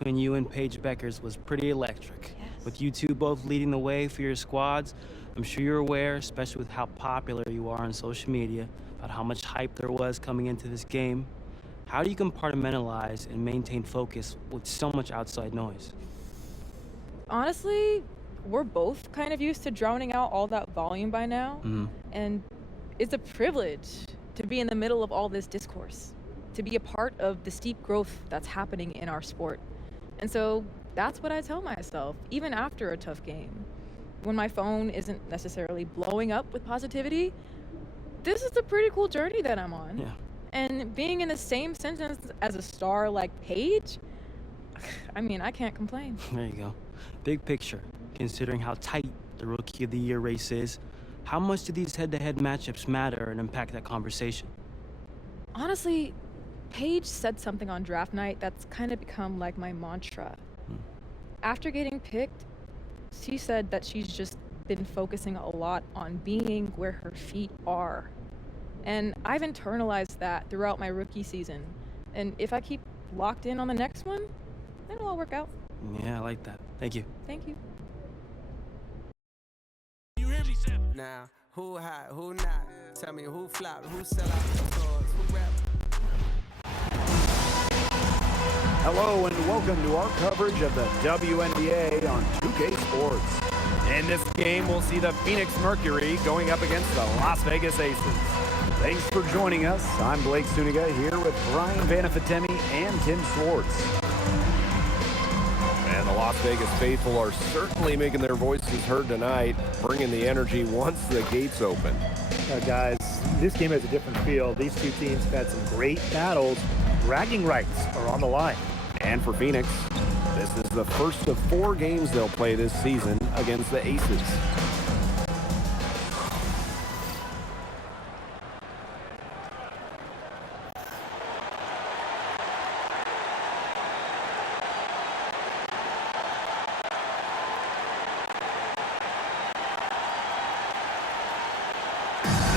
between you and Paige Beckers was pretty electric. Yes. With you two both leading the way for your squads, I'm sure you're aware, especially with how popular you are on social media, about how much hype there was coming into this game. How do you compartmentalize and maintain focus with so much outside noise? Honestly, we're both kind of used to drowning out all that volume by now. And it's a privilege to be in the middle of all this discourse, to be a part of the steep growth that's happening in our sport. And so that's what I tell myself, even after a tough game. When my phone isn't necessarily blowing up with positivity, this is a pretty cool journey that I'm on. Yeah. And being in the same sentence as a star like Paige, I mean, I can't complain. There you go. Big picture, considering how tight the Rookie of the Year race is, how much do these head-to-head matchups matter and impact that conversation? Honestly, Paige said something on draft night that's kind of become like my mantra. After getting picked, she said that she's just been focusing a lot on being where her feet are. And I've internalized that throughout my rookie season. And if I keep locked in on the next one, then it'll all work out. Yeah, I like that. Thank you. Thank you. Now, who hot, who not? Tell me who flop, who sell out the stores, who rap. Hello and welcome to our coverage of the WNBA on 2K Sports. In this game, we'll see the Phoenix Mercury going up against the Las Vegas Aces. Thanks for joining us. I'm Blake Suniga here with Brian Vanafitemi and Tim Swartz. And the Las Vegas faithful are certainly making their voices heard tonight, bringing the energy once the gates open. Guys, this game has a different feel. These two teams have had some great battles. Bragging rights are on the line. And for Phoenix, this is the first of 4 games they'll play this season against the Aces.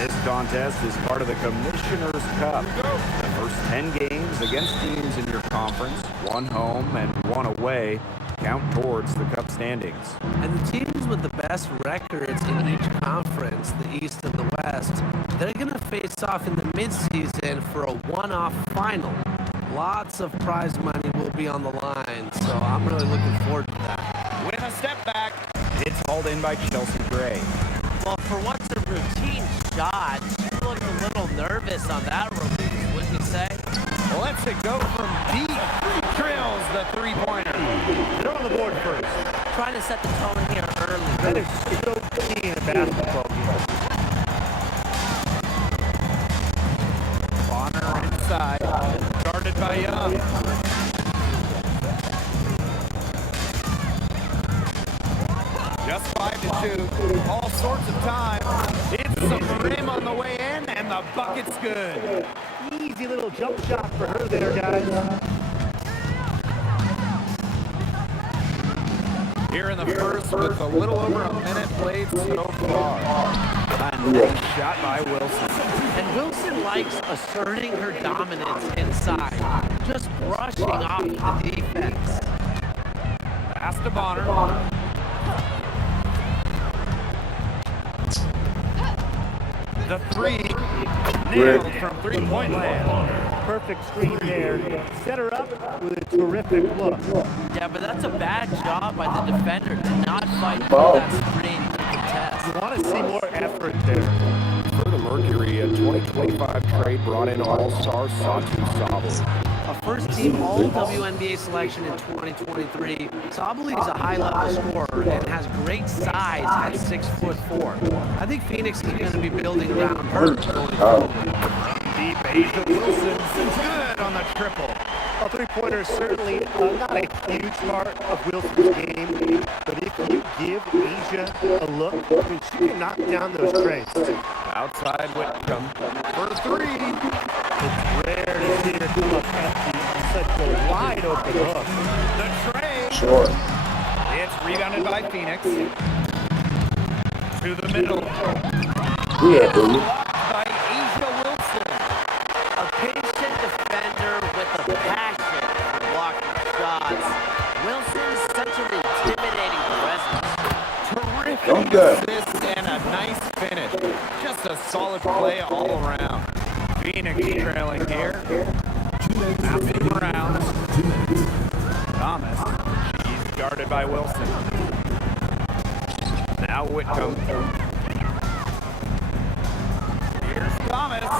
This contest is part of the Commissioner's Cup. The first 10 games against teams in your conference, 1 home and 1 away, count towards the Cup standings. And the teams with the best records in each conference, the East and the West, they're going to face off in the midseason for a one-off final. Lots of prize money will be on the line, so I'm really looking forward to that. With a step back, it's hauled in by Chelsea Gray. Well, for what's a routine shot, she looked a little nervous on that release, wouldn't you say? Lets it go from deep. Drills the three-pointer. They're on the board first. Trying to set the tone here early. That is so key in a basketball game. Bonner inside. Guarded by Young. Just 5 to shoot. All sorts of time. It's the rim on the way in, and the bucket's good. Easy little jump shot for her there, guys. Here in the first, with a little over a minute played so far. A nice shot by Wilson. And Wilson likes asserting her dominance inside, just brushing off the defense. Pass to Bonner. The three, nailed from three-point land. Perfect screen there. Set her up with a terrific look. Yeah, but that's a bad job by the defender to not fight for that screen to contest. You want to see more effort there. For the Mercury, a 2025 trade brought in All-Star Satu Sabali. A first-team All-WNBA selection in 2023, Sabali is a high-level scorer and has great size at 6'4". I think Phoenix is going to be building around her going forward. Deep Asia Wilson, good on the triple. A three-pointer is certainly not a huge part of Wilson's game, but if you give Asia a look, I mean, she can knock down those trays. Outside Whitcomb for 3. It's rare to see her come up empty on such a wide open hook. The tray. Sure. It's rebounded by Phoenix. To the middle. Blocked by Asia Wilson. A patient defender with a passion for blocking shots. Wilson's such an intimidating presence. Terrific assist and a nice finish. Just a solid play all around. Phoenix trailing here. Passing around. Thomas. She's guarded by Wilson. Now Whitcomb. Here's Thomas.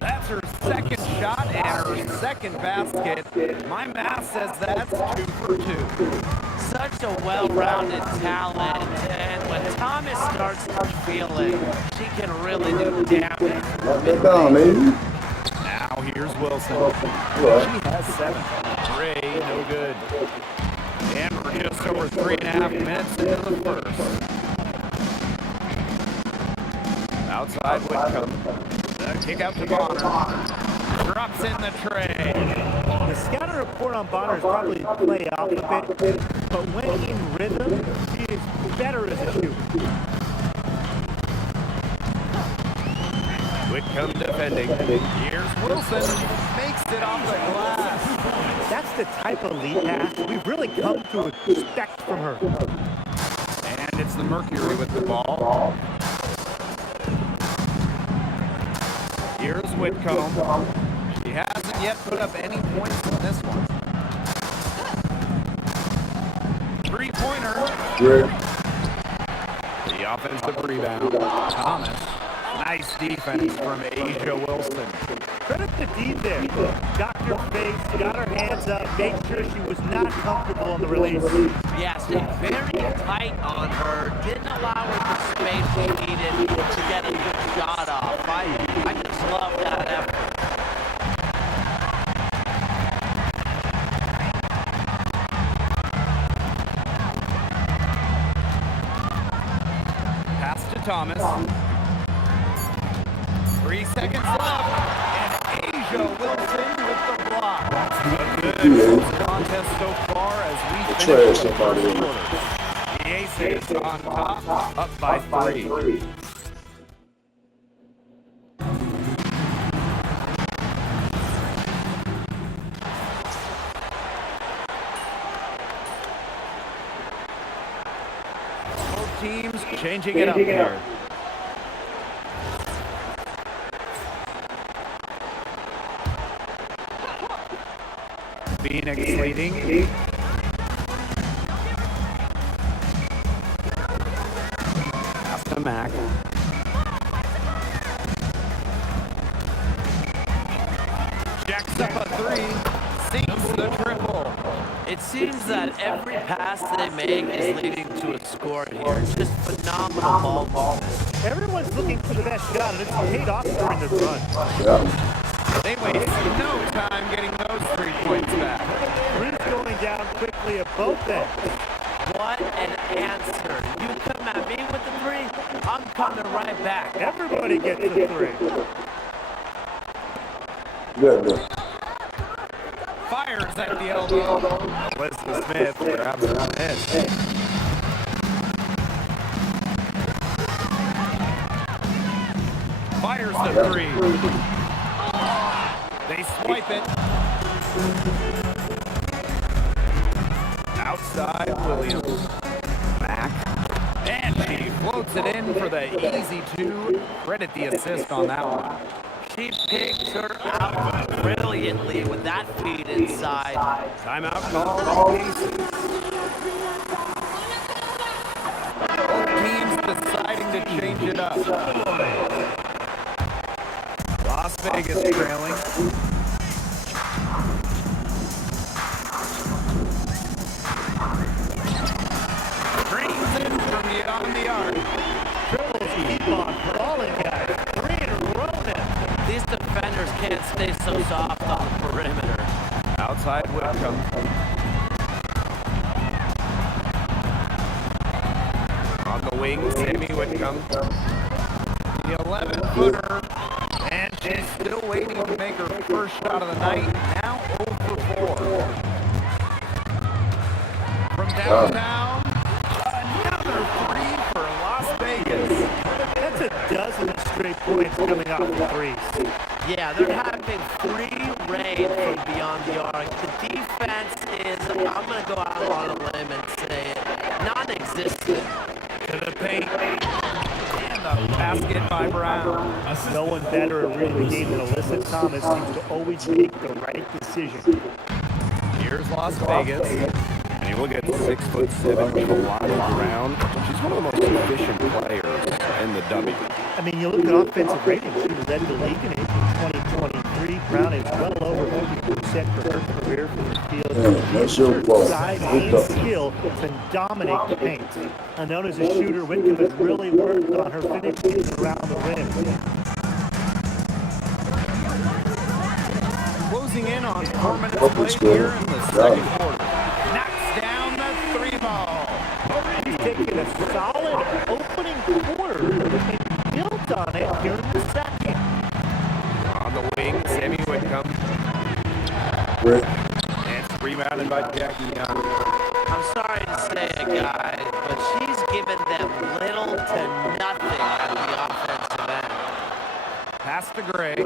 That's her second shot and her second basket. My math says that's 2 for 2. Such a well-rounded talent, and when Thomas starts to feel it, she can really do damage. Now here's Wilson. She has 7. Ray, no good. And we're just over 3.5 minutes into the first. Outside Whitcomb. The kick out to Bonner. Drops in the tray. The scouting report on Bonner is probably play off a bit, but when in rhythm, she is better as a shooter. Whitcomb defending. Here's Wilson. Makes it off the glass. That's the type of lead pass we've really come to expect from her. And it's the Mercury with the ball. Here's Whitcomb. She hasn't yet put up any points in this one. 3-pointer. The offensive rebound. Thomas. Nice defense from Asia Wilson. Credit to D there. Got her face, got her hands up, made sure she was not comfortable on the release. Yeah, stayed very tight on her, didn't allow her the space she needed to get a good shot off. I just love that effort. Pass to Thomas. 3 seconds left, and Asia Wilson with the block. A good contest so far as we finish the first quarter. The Aces on top, up by 3. Both teams changing it up here. Phoenix leading. Pass to Mack. Jacks up a 3. Sinks the triple. It seems that every pass they make is leading to a score here. Just phenomenal ball movement. Everyone's looking for the best shot, and it's paid off during the run. They waste no time getting those 3 points back. Three's going down quickly at both ends. What an answer. You come at me with the 3, I'm coming right back. Everybody gets a 3. Fires at the elbow. Leslie Smith grabs the miss. Fires the 3. They swipe it. Outside Williams. Mack. And she floats it in for the easy 2. Credit the assist on that one. She picked her out brilliantly with that feed inside. Timeout call. Both teams deciding to change it up. Las Vegas trailing. Dreams in from beyond the arc. Triples keep on falling, guys. 3 in a row now. These defenders can't stay so soft on the perimeter. Outside Whitcomb. On the wing, Sammy Whitcomb. The 11-footer. And she's still waiting to make her first shot of the night. Now 0 for 4. From downtown, another 3 for Las Vegas. That's a dozen straight points coming off the threes. Yeah, they're having 3 raid from beyond the arc. The defense is, I'm going to go out on a limb and say it, non-existent. To the paint. And the basket by Brown. No one better at reading the game than Alyssa Thomas seems to always make the right decision. Here's Las Vegas. And you look at 6'7", Kalani Brown. She's one of the most efficient players in the W. I mean, you look at offensive rating. She led the league in it in 2023. Brown is well over 50% for her career from the field. She uses her size and skill to dominate the paint. Known as a shooter, Whitcomb has really worked on her finishing around the rim. Closing in on 4 minutes played here in the second quarter. Knocks down the 3-ball. She's taken a solid opening quarter and built on it here in the second. On the wing, Sammy Whitcomb. And it's rebounded by Jackie Young. I'm sorry to say it, guys, but she's given them little to nothing at the offensive end. Pass to Gray.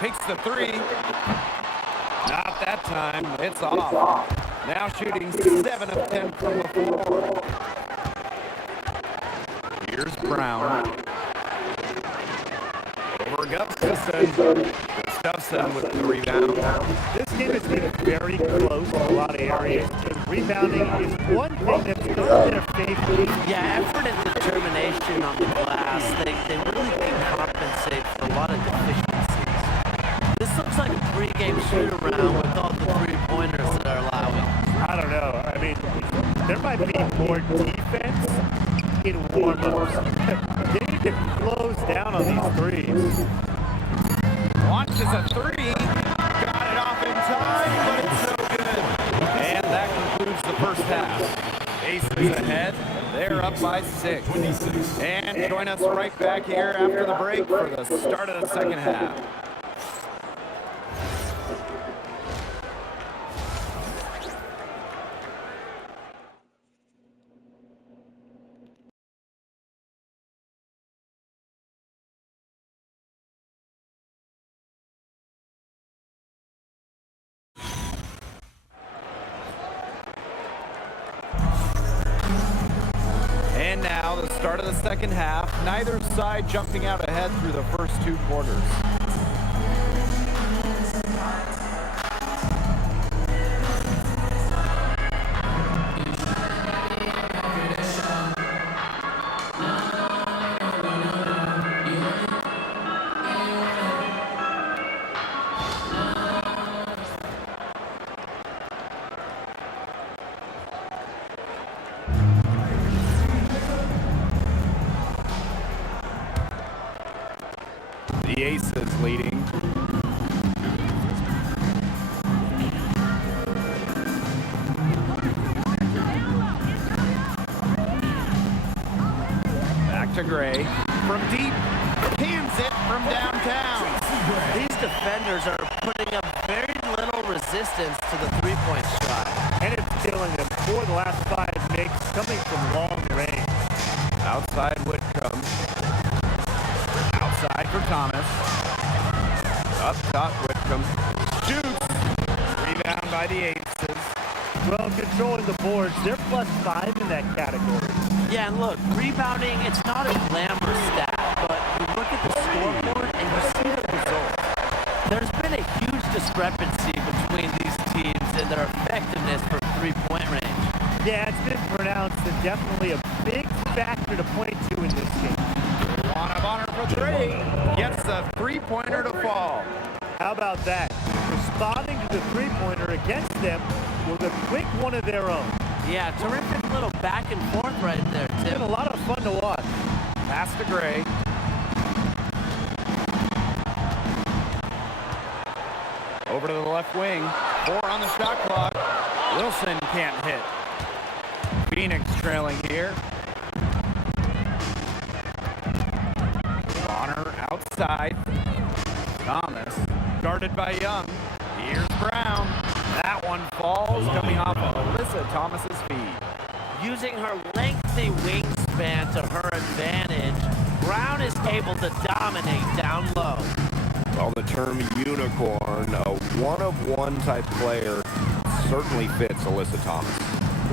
Takes the 3. Not that time. It's off. Now shooting 7 of 10 from the floor. Here's Brown. Over Gustafson. Gustafson with the rebound. This game has been very close in a lot of areas. And rebounding is one thing that's going in their favor. Yeah, effort and determination on the glass, they really can compensate for a lot of deficiencies. This looks like a pregame shoot-around with all the three-pointers that are allowing. I don't know. I mean, there might be more defense in warm-ups. They need to close down on these threes. Launches a 3. Got it off in time, but it's no good. And that concludes the first half. Aces ahead. They're up by 6. And join us right back here after the break for the start of the second half. And now the start of the second half. Neither side jumping out ahead through the first 2 quarters. The Aces leading. Back to Gray. From deep, cans it from downtown. These defenders are putting up very little resistance to the three-point shot. And it's killing them. 4 of the last 5 makes coming from long range. Outside Whitcomb. Outside for Thomas. Up top Whitcomb. Shoots. Rebound by the Aces. Well, controlling the boards. They're +5 in that category. Yeah, and look, rebounding, it's not a glamour stat, but you look at the scoreboard and you see the results. There's been a huge discrepancy between these teams and their effectiveness from three-point range. Yeah, it's been pronounced and definitely a big factor to point to in this game. Luana Bonner for 3. Gets the three-pointer to fall. How about that? Responding to the three-pointer against them with a quick one of their own. Yeah, terrific little back and forth right there, It's been Tim. a lot of fun to watch. Pass to Gray. Over to the left wing. 4 on the shot clock. Wilson can't hit. Phoenix trailing here. Bonner outside. Thomas guarded by Young. Here's Brown. That one falls coming off of Alyssa Thomas's feet. Using her lengthy wingspan to her advantage, Brown is able to dominate down low. Well, the term unicorn, a one-of-one type player, certainly fits Alyssa Thomas.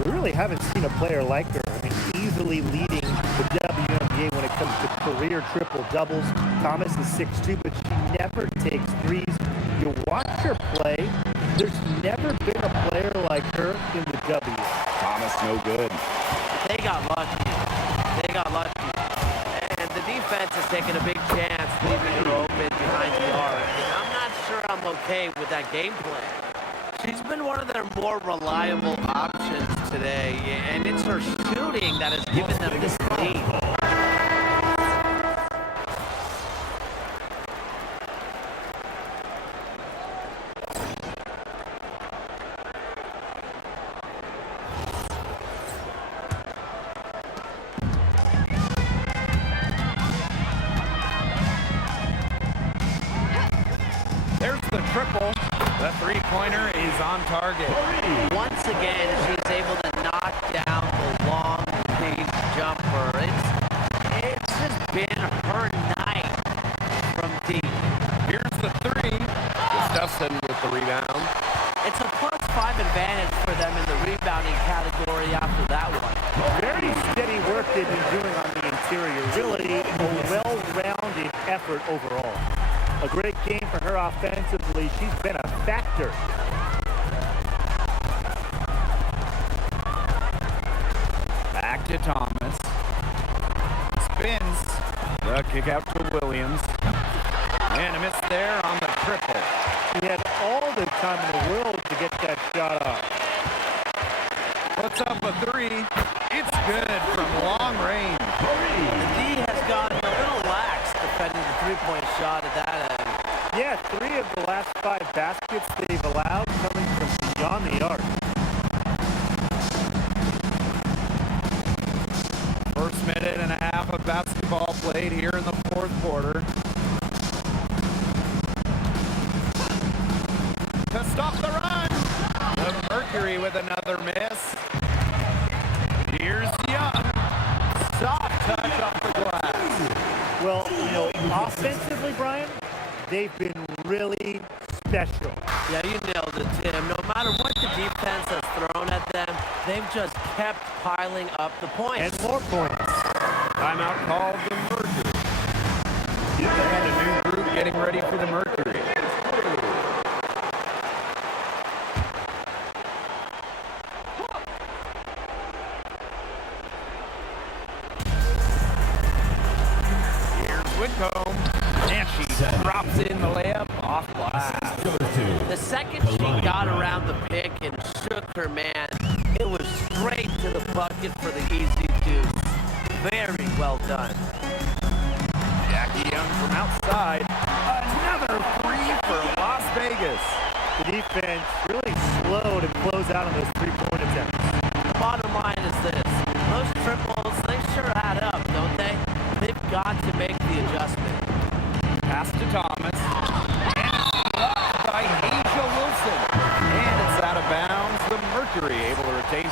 We really haven't seen a player like her. I mean, easily leading the WNBA when it comes to career triple-doubles. Thomas is 6'2", but she never takes threes. You watch her play, there's never been a player like her in the W. Thomas, no good. They got lucky. They got lucky. And the defense is taking a big chance, leaving her open behind the arc. And I'm not sure I'm okay with that game plan. She's been one of their more reliable options today, and it's her shooting that has given them this lead. There's the triple. The three-pointer is on target. Once again, she's able to knock down the long-range jumper. It's just been her night from deep. Here's the three. Gustafson with the rebound. It's a +5 advantage for them in the rebounding category after that one. Very steady work they've been doing on the interior. Really a well-rounded effort overall. A great game for her offensively. She's been a factor. Back to Thomas. Spins. The kick out to Williams. And a miss there on the triple. She had all the time in the world to get that shot off. Puts up a three. It's good from long range. The D has gotten a little lax defending the three-point shot at that end. Yeah, 3 of the last 5 baskets they've allowed coming from beyond the arc. First minute and a half of basketball played here in the fourth quarter. To stop the run. The Mercury with another miss. Here's Young. Soft touch off the glass. Well, you know, offensively, Brian, they've been really special. Yeah, you nailed it, Tim. No matter what the defense has thrown at them, they've just kept piling up the points. And more points. Timeout called the Mercury. And a new group getting ready for the Mercury. Here's Whitcomb. And she drops in the layup off glass. The second she got around the pick and shook her man, it was straight to the bucket for the easy deuce. Very well done. Jackie Young from outside. Another three for Las Vegas. The defense really slow to close out on those three-point attempts. The bottom line is this. Those triples, they sure add up, don't they? They've got to make the adjustment. Pass to Thomas. And it's blocked by Asia Wilson. And it's out of bounds. The Mercury able to retain.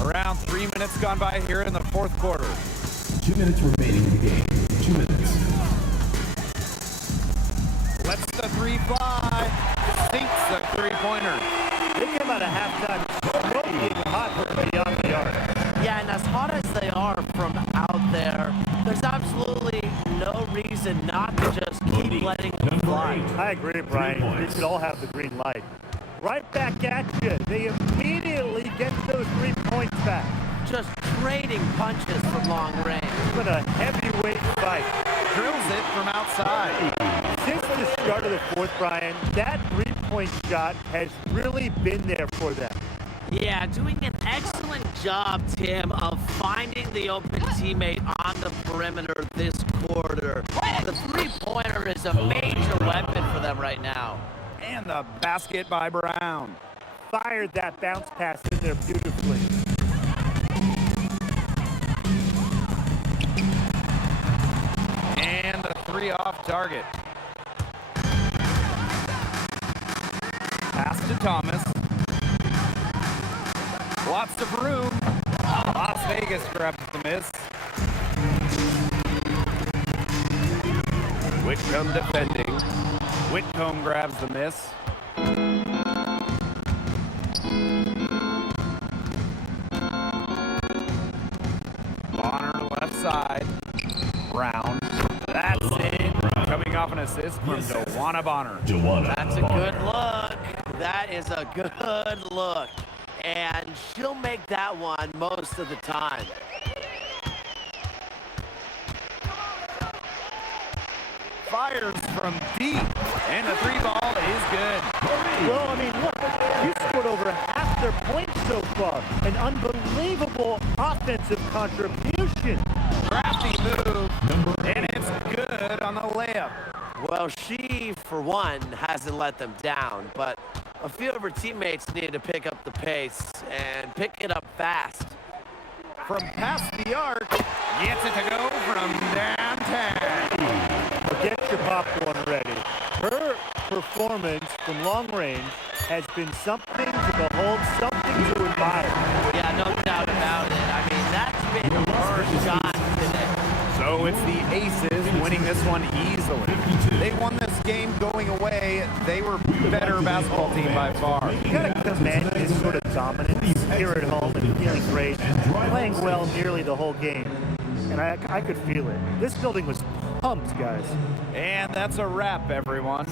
Around 3 minutes gone by here in the fourth quarter. 2 minutes remaining in the game. 2 minutes. Lets the three fly. Sinks the three-pointer. They come out of halftime smoking hot from beyond the arc. Yeah, and as hot as they are from out there, there's absolutely no reason not to just keep letting them fly. I agree, Brian. They should all have the green light. Right back at you. They immediately get those 3 points back. Just trading punches from long range. But a heavyweight fight. Drills it from outside. Since the start of the fourth, Brian, that 3-point shot has really been there for them. Yeah, doing an excellent job, Tim, of finding the open teammate on the perimeter this quarter. The three-pointer is a major weapon for them right now. And the basket by Brown. Fired that bounce pass in there beautifully. And the 3 off target. Pass to Thomas. Lots of room. Las Vegas grabs the miss. Whitcomb defending. Whitcomb grabs the miss. Bonner left side. Brown. That's in. Coming off an assist from Joanna Bonner. That's a good look. That is a good look. And she'll make that one most of the time. Fires from deep. And the 3 ball is good. Well, I mean, look, you scored over half their points so far. An unbelievable offensive contribution. Crafty move. And it's good on the layup. Well, she, for one, hasn't let them down, but a few of her teammates need to pick up the pace and pick it up fast. From past the arc, gets it to go from downtown. Get your popcorn ready. Her performance from long range has been something to behold, something to admire. Yeah, no doubt about it. I mean, that's been her shot today. So it's the Aces winning this one easily. They won this game going away. They were better basketball team by far. You gotta commend this sort of dominance here at home and feeling great, playing well nearly the whole game. And I could feel it. This building was pumped, guys. And that's a wrap, everyone.